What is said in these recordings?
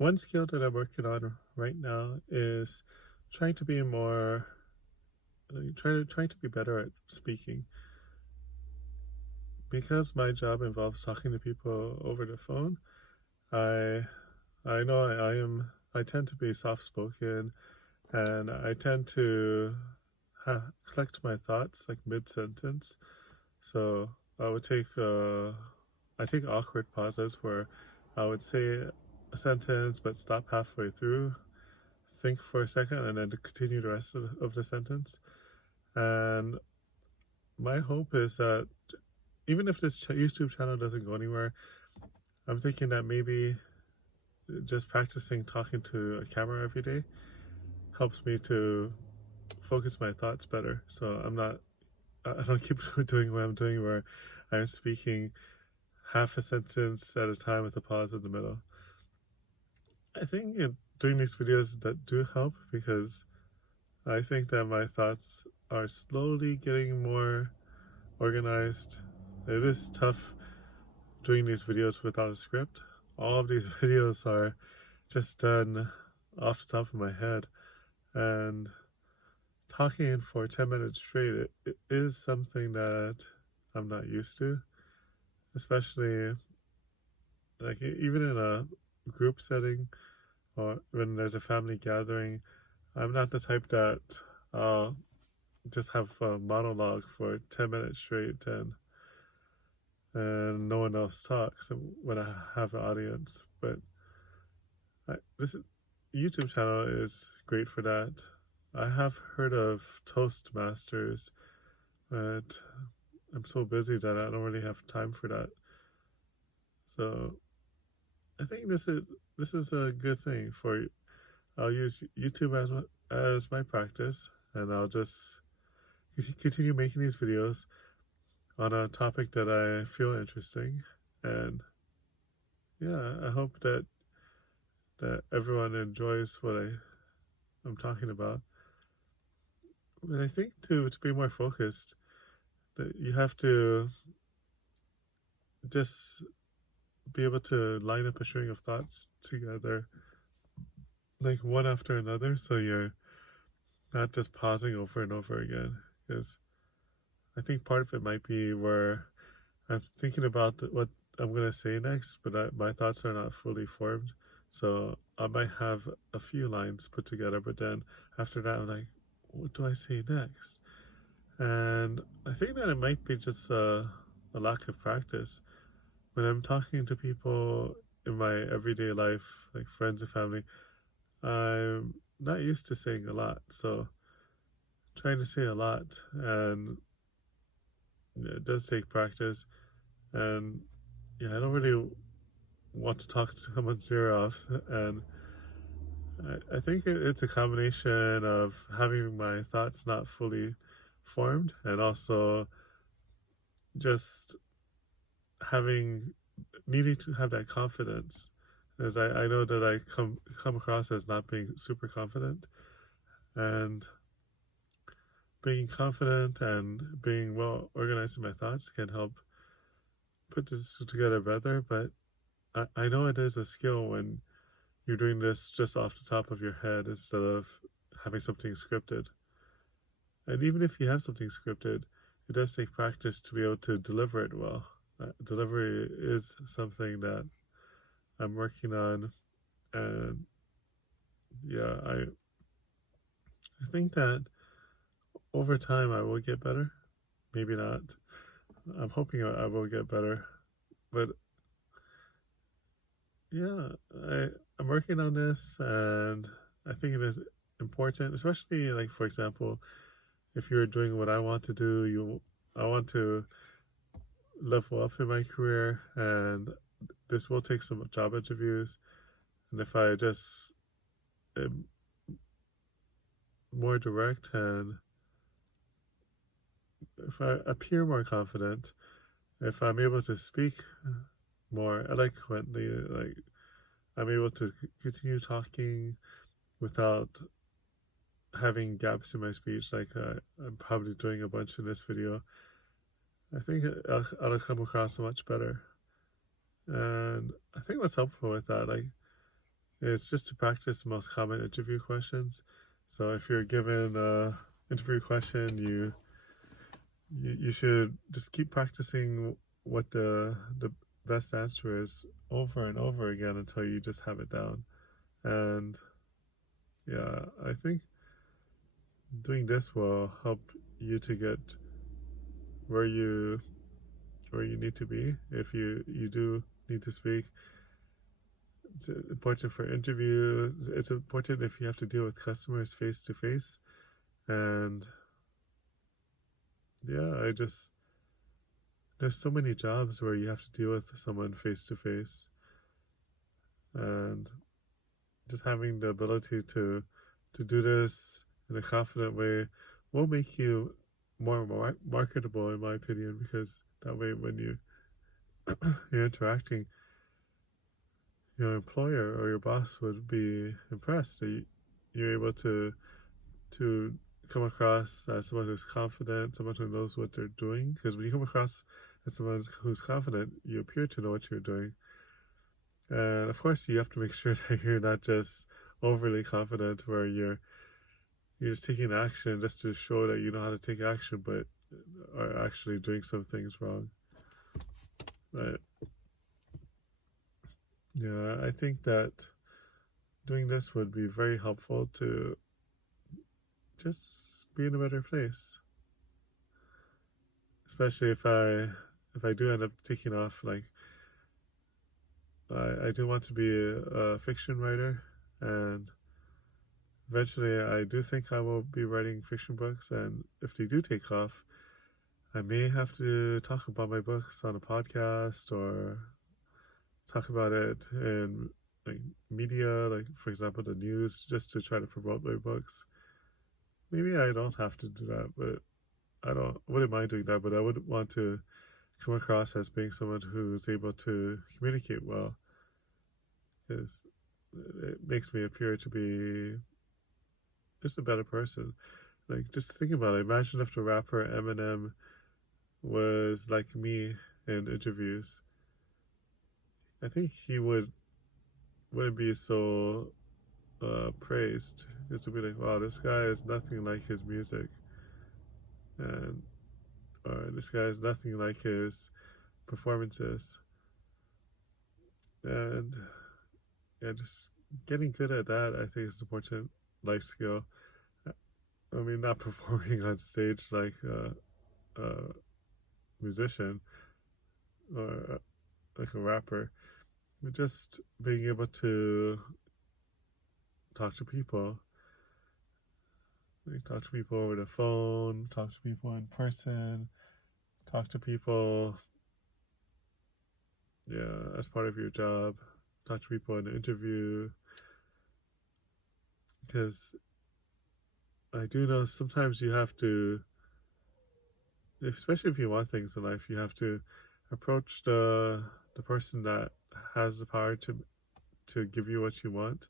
One skill that I'm working on right now is trying to be more, trying to be better at speaking. Because my job involves talking to people over the phone, I I know I tend to be soft spoken, and I tend to collect my thoughts like mid sentence. So I take awkward pauses where I would say a sentence but stop halfway through, think for a second, and then to continue the rest of the sentence. And my hope is that even if this YouTube channel doesn't go anywhere, I'm thinking that maybe just practicing talking to a camera every day helps me to focus my thoughts better. So I don't keep doing what I'm doing where I'm speaking half a sentence at a time with a pause in the middle. I think doing these videos that do help because I think that my thoughts are slowly getting more organized. It is tough doing these videos without a script. All of these videos are just done off the top of my head, and talking for 10 minutes straight it is something that I'm not used to, especially like even in a group setting or when there's a family gathering. I'm not the type that I'll just have a monologue for 10 minutes straight and no one else talks when I have an audience. But this YouTube channel is great for that. I have heard of Toastmasters, but I'm so busy that I don't really have time for that. So I think this is a good thing for. I'll use YouTube as my practice, and I'll just continue making these videos on a topic that I feel interesting. And yeah, I hope that everyone enjoys what I'm talking about. But I think to be more focused, that you have to just be able to line up a string of thoughts together, like one after another, so you're not just pausing over and over again. Because I think part of it might be where I'm thinking about what I'm going to say next, but my thoughts are not fully formed. So I might have a few lines put together, but then after that, I'm like, what do I say next? And I think that it might be just a lack of practice. When I'm talking to people in my everyday life, like friends and family, I'm not used to saying a lot. So trying to say a lot, and it does take practice. And yeah, I don't really want to talk to someone's ear off. And I think it's a combination of having my thoughts not fully formed and also just having needing to have that confidence, as I know that I come across as not being super confident, and being confident and being well organized in my thoughts can help put this together better. But I know it is a skill when you're doing this just off the top of your head instead of having something scripted. And even if you have something scripted, it does take practice to be able to deliver it well. Delivery is something that I'm working on, and yeah, I think that over time I will get better. Maybe not. I'm hoping I will get better, but yeah, I'm working on this, and I think it is important, especially like for example, if you're doing what I want to do, I want to level up in my career, and this will take some job interviews. And if I just am more direct and if I appear more confident, if I'm able to speak more eloquently, like I'm able to continue talking without having gaps in my speech, like I'm probably doing a bunch in this video, I think I'll come across much better. And I think what's helpful with that, like is just to practice the most common interview questions. So if you're given a interview question, you should just keep practicing what the best answer is over and over again until you just have it down. And yeah, I think doing this will help you to get where you need to be. If you do need to speak, it's important for interviews. It's important if you have to deal with customers face to face. And yeah, there's so many jobs where you have to deal with someone face to face, and just having the ability to do this in a confident way will make you more marketable, in my opinion, because that way when you're interacting, your employer or your boss would be impressed that you're able to come across as someone who's confident, someone who knows what they're doing. Because when you come across as someone who's confident, you appear to know what you're doing. And of course, you have to make sure that you're not just overly confident, where you're just taking action just to show that you know how to take action, but are actually doing some things wrong. But yeah, I think that doing this would be very helpful to just be in a better place. Especially if I do end up taking off, like I do want to be a fiction writer, and eventually I do think I will be writing fiction books, and if they do take off, I may have to talk about my books on a podcast or talk about it in like media, like for example the news, just to try to promote my books. Maybe I don't have to do that, but I wouldn't mind doing that, but I would want to come across as being someone who's able to communicate well, because it makes me appear to be just a better person. Like, just think about it. Imagine if the rapper Eminem was like me in interviews. I think he wouldn't be so praised. It's to be like, wow, this guy is nothing like his music, and or this guy is nothing like his performances. And yeah, just getting good at that, I think, is an important life skill. I mean, not performing on stage like a musician or like a rapper, but just being able to talk to people. Like, talk to people over the phone, talk to people in person, talk to people, yeah, as part of your job, talk to people in an interview. Because I do know sometimes you have to, especially if you want things in life, you have to approach the person that has the power to give you what you want,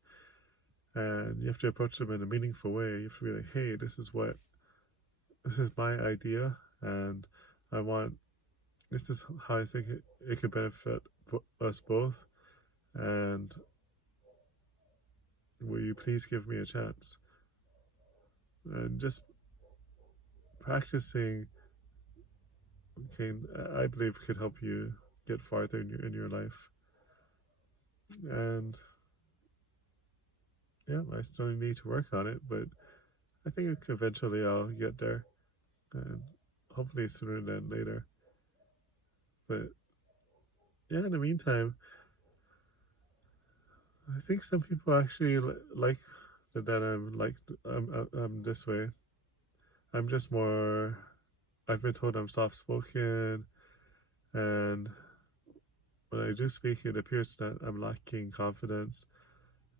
and you have to approach them in a meaningful way. You have to be like, hey, this is my idea, and this is how I think it could benefit us both, and will you please give me a chance? And just practicing I believe, could help you get farther in your life. And yeah, I still need to work on it, but I think eventually I'll get there, and hopefully sooner than later. But yeah, in the meantime, I think some people actually like that I'm this way. I'm just more. I've been told I'm soft spoken, and when I do speak, it appears that I'm lacking confidence,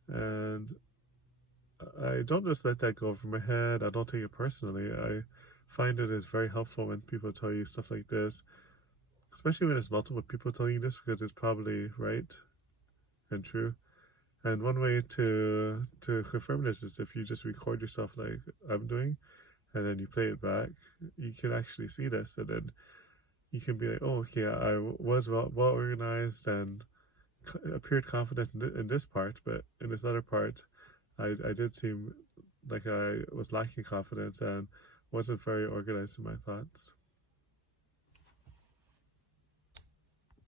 and I don't just let that go over my head. I don't take it personally. I find it is very helpful when people tell you stuff like this, especially when it's multiple people telling you this, because it's probably right and true. And one way to confirm this is if you just record yourself like I'm doing, and then you play it back. You can actually see this, and then you can be like, oh, okay, I was well organized, and appeared confident in this part, but in this other part, I did seem like I was lacking confidence and wasn't very organized in my thoughts.